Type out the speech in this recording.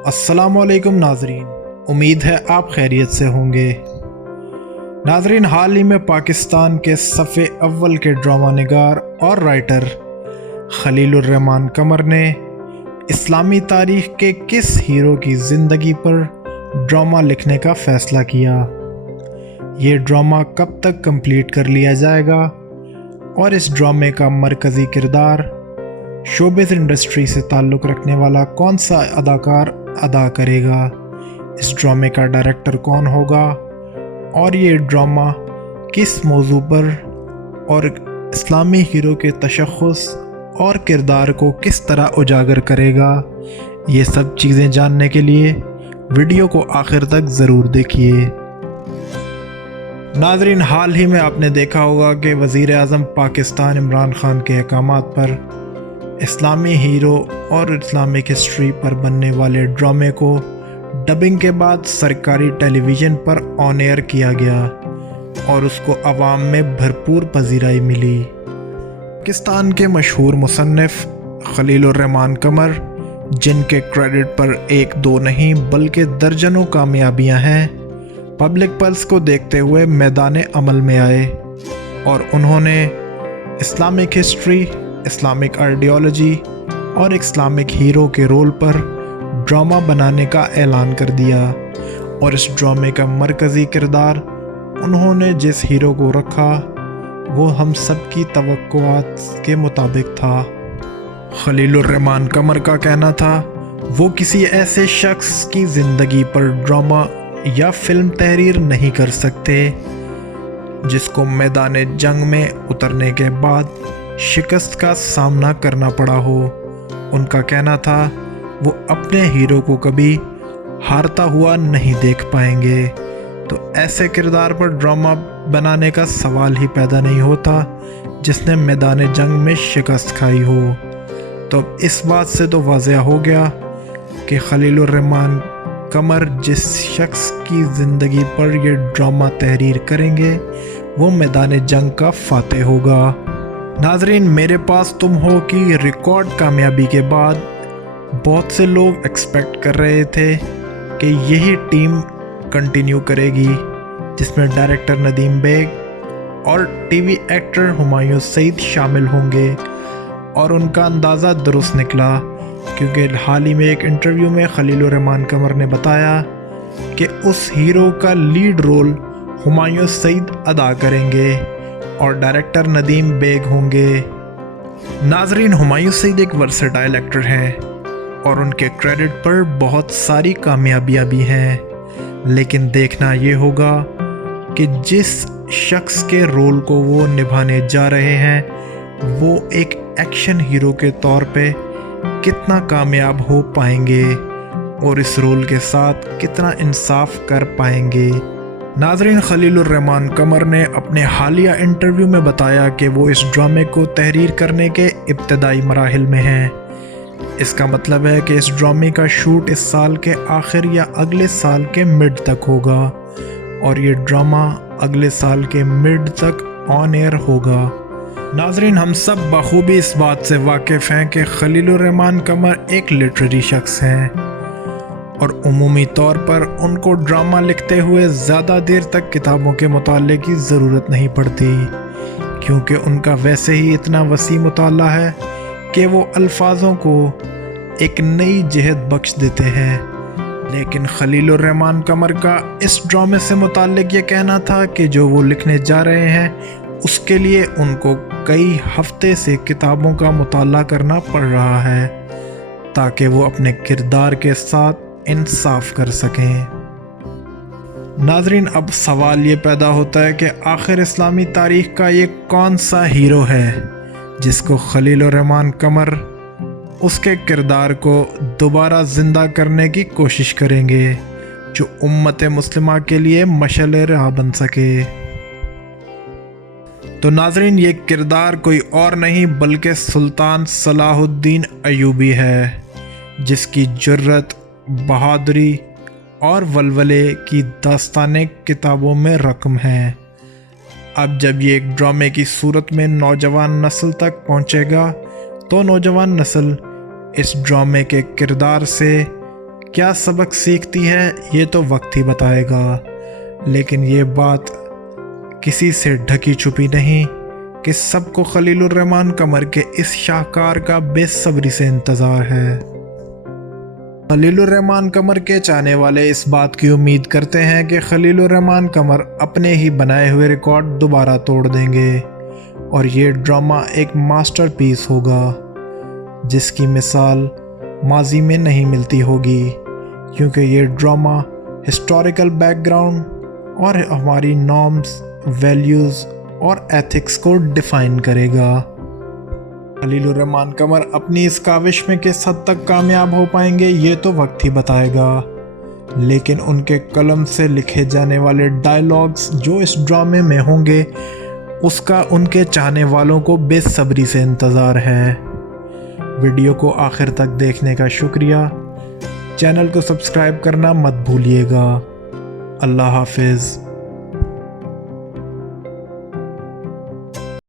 अस्सलामुअलैकुम नाजरीन, उम्मीद है आप खैरियत से होंगे। नाजरीन, हाल ही में पाकिस्तान के सफ़े अव्वल के ड्रामा निगार और राइटर खलीलुर रहमान कमर ने इस्लामी तारीख़ के किस हीरो की ज़िंदगी पर ड्रामा लिखने का फ़ैसला किया। ये ड्रामा कब तक कंप्लीट कर लिया जाएगा और इस ड्रामे का मरकज़ी किरदार शोबिज़ इंडस्ट्री से ताल्लुक़ रखने वाला कौन सा अदाकार अदा करेगा, इस ड्रामे का डायरेक्टर कौन होगा और ये ड्रामा किस मौजू पर और इस्लामी हीरो के तशख़्ख़ुस और किरदार को किस तरह उजागर करेगा, ये सब चीज़ें जानने के लिए वीडियो को आखिर तक ज़रूर देखिए। नाज़रीन, हाल ही में आपने देखा होगा कि वज़ीर आज़म पाकिस्तान इमरान ख़ान के अहकामात पर इस्लामी हीरो और इस्लामिक हिस्ट्री पर बनने वाले ड्रामे को डबिंग के बाद सरकारी टेलीविज़न पर ऑन एयर किया गया और उसको आवाम में भरपूर पजीराई मिली। पाकिस्तान के मशहूर मुसन्निफ़ खलीलुर रहमान कमर, जिनके क्रेडिट पर एक दो नहीं बल्कि दर्जनों कामयाबियां हैं, पब्लिक पल्स को देखते हुए मैदान अमल में आए और उन्होंने इस्लामिक हिस्ट्री, इस्लामिक आइडियोलॉजी और इस्लामिक हीरो के रोल पर ड्रामा बनाने का ऐलान कर दिया और इस ड्रामे का मरकज़ी किरदार उन्होंने जिस हीरो को रखा वो हम सब की तवक्कुआत के मुताबिक था। खलीलुर रहमान कमर का कहना था वो किसी ऐसे शख्स की ज़िंदगी पर ड्रामा या फिल्म तहरीर नहीं कर सकते जिसको मैदान जंग में उतरने के बाद शिकस्त का सामना करना पड़ा हो। उनका कहना था वो अपने हीरो को कभी हारता हुआ नहीं देख पाएंगे, तो ऐसे किरदार पर ड्रामा बनाने का सवाल ही पैदा नहीं होता जिसने मैदान जंग में शिकस्त खाई हो। तो इस बात से तो वाज़ेह हो गया कि खलीलुर रहमान कमर जिस शख्स की ज़िंदगी पर ये ड्रामा तहरीर करेंगे वो मैदान जंग का फातेह होगा। नाजरीन, मेरे पास तुम हो की रिकॉर्ड कामयाबी के बाद बहुत से लोग एक्सपेक्ट कर रहे थे कि यही टीम कंटिन्यू करेगी, जिसमें डायरेक्टर नदीम बेग और टीवी एक्टर हुमायूं सईद शामिल होंगे, और उनका अंदाज़ा दुरुस्त निकला क्योंकि हाल ही में एक इंटरव्यू में खलीलुर रहमान कमर ने बताया कि उस हीरो का लीड रोल हुमायूं सईद अदा करेंगे और डायरेक्टर नदीम बेग होंगे। नाजरीन, हुमायूं सईद एक वर्सेटाइल एक्टर हैं और उनके क्रेडिट पर बहुत सारी कामयाबियां भी हैं, लेकिन देखना ये होगा कि जिस शख्स के रोल को वो निभाने जा रहे हैं वो एक एक्शन हीरो के तौर पे कितना कामयाब हो पाएंगे और इस रोल के साथ कितना इंसाफ कर पाएंगे। नाजरीन, खलीलुर रहमान कमर ने अपने हालिया इंटरव्यू में बताया कि वो इस ड्रामे को तहरीर करने के इब्तदाई मराहिल में हैं। इसका मतलब है कि इस ड्रामे का शूट इस साल के आखिर या अगले साल के मिड तक होगा और ये ड्रामा अगले साल के मिड तक ऑन एयर होगा। नाजरीन, हम सब बखूबी इस बात से वाकिफ़ हैं कि खलीलुर रहमान कमर एक लिटरेरी शख्स हैं और उमूमी तौर पर उनको ड्रामा लिखते हुए ज़्यादा देर तक किताबों के मुताले की ज़रूरत नहीं पड़ती क्योंकि उनका वैसे ही इतना वसी मुताला है कि वो अल्फाजों को एक नई जहत बख्श देते हैं। लेकिन खलीलुर रहमान कमर का इस ड्रामे से मुताल्लिक़ ये कहना था कि जो वो लिखने जा रहे हैं उसके लिए उनको कई हफ्ते से किताबों का मुताला करना पड़ रहा है ताकि वो अपने किरदार के साथ इंसाफ कर सकें। नाजरीन, अब सवाल ये पैदा होता है कि आखिर इस्लामी तारीख़ का ये कौन सा हीरो है जिसको खलीलुर रहमान कमर उसके किरदार को दोबारा ज़िंदा करने की कोशिश करेंगे जो उम्मत मुस्लिमा के लिए मशअल राह बन सके। तो नाजरीन, ये किरदार कोई और नहीं बल्कि सुल्तान सलाहुद्दीन अयूबी है, जिसकी जुर्रत, बहादुरी और वलवले की दास्तानें किताबों में रकम हैं। अब जब ये एक ड्रामे की सूरत में नौजवान नस्ल तक पहुंचेगा तो नौजवान नस्ल इस ड्रामे के किरदार से کیا سبق سیکھتی ہے یہ تو وقت ہی بتائے گا، لیکن یہ بات کسی سے ڈھکی چھپی نہیں کہ سب کو خلیل الرحمن قمر کے اس شاہکار کا بے صبری سے انتظار ہے۔ خلیل الرحمن قمر کے چاہنے والے اس بات کی امید کرتے ہیں کہ خلیل الرحمن قمر اپنے ہی بنائے ہوئے ریکارڈ دوبارہ توڑ دیں گے اور یہ ڈرامہ ایک ماسٹر پیس ہوگا جس کی مثال ماضی میں نہیں ملتی ہوگی، کیونکہ یہ ڈرامہ ہسٹوریکل بیک گراؤنڈ اور ہماری نارمز، ویلیوز اور ایتھکس کو ڈیفائن کرے گا۔ خلیل الرحمن قمر اپنی اس کاوش میں کس حد تک کامیاب ہو پائیں گے یہ تو وقت ہی بتائے گا، لیکن ان کے قلم سے لکھے جانے والے ڈائیلاگز جو اس ڈرامے میں ہوں گے اس کا ان کے چاہنے والوں کو بے صبری سے انتظار ہے۔ ویڈیو کو آخر تک دیکھنے کا شکریہ، چینل کو سبسکرائب کرنا مت بھولیے گا۔ اللہ حافظ۔